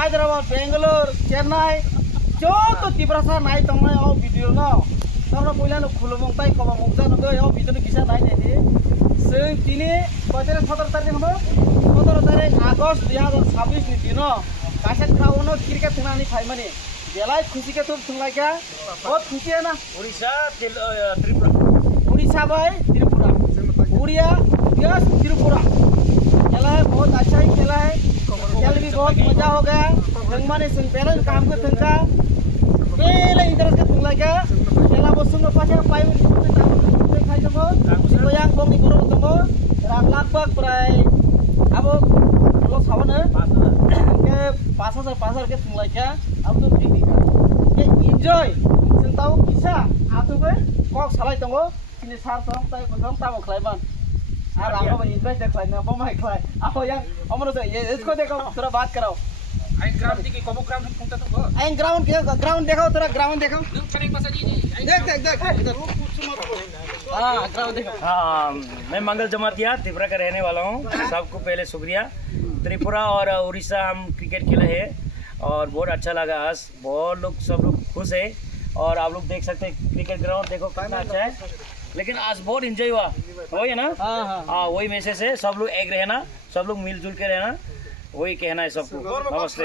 Hyderabad, Bangalore, Chennai, जो तो तीव्र सा नाई तंगला याओ वीडियो ना तंगला पहले नो खुलमों ताई कब मुक्ता नो याओ वीडियो नो किसा नाई नहीं सें तीने बचरे 17 तारीख हम 17 तारीख अगस्त 2026 नी दिनो काशक खाओ क्रिकेट थंगना नहीं खाई मनी बेलाय खुशी के तुम थंगला क्या बहुत खुशी है ना उड़ीसा त्रिपुरा उड़ीसा भाई त्रिपुरा उड़िया यस त्रिपुरा खेला है बहुत अच्छा ही खेला है खेल भी बहुत मजा हो गया थंगमा ने संग पहले काम को थंगा पहले इधर के थंगला क्या खेला बस सुन पास पाई में खाई दंगो तो yang bong di bawah dंगो राग लगभग प्राय अब लोग सावन के 5,000 के थंगला क्या अब तो फ्री दिखा ये enjoy जों tahu kisah atu gue kok salah dंगो ini सार सम ताई कोसम ताबो खलाइबान আর আমরা ভাই ইনভাইট দেখলাই না বমাই খলাই আপো ইয়াং আমরা তো इसको देखो थोड़ा बात कराओ आइन ग्राउंड की कबो ग्राउंड हम कुंता तो आइन ग्राउंड के ग्राउंड देखो थोड़ा ग्राउंड देखो चलिए पासा जी देख इधर हां ग्राउंड देखो हाँ, मैं मंगल जमातिया त्रिपुरा का रहने वाला हूँ। सबको पहले शुक्रिया। त्रिपुरा और उड़ीसा हम क्रिकेट खेले हैं और बहुत अच्छा लगा। आज बहुत लोग सब लोग खुश है और आप लोग देख सकते हैं क्रिकेट ग्राउंड देखो कितना अच्छा है। लेकिन आज बहुत एंजॉय हुआ वही है ना। हाँ वही मैसेज है, सब लोग एक रहना, सब लोग मिलजुल के रहना, वही कहना है सबको। नमस्ते।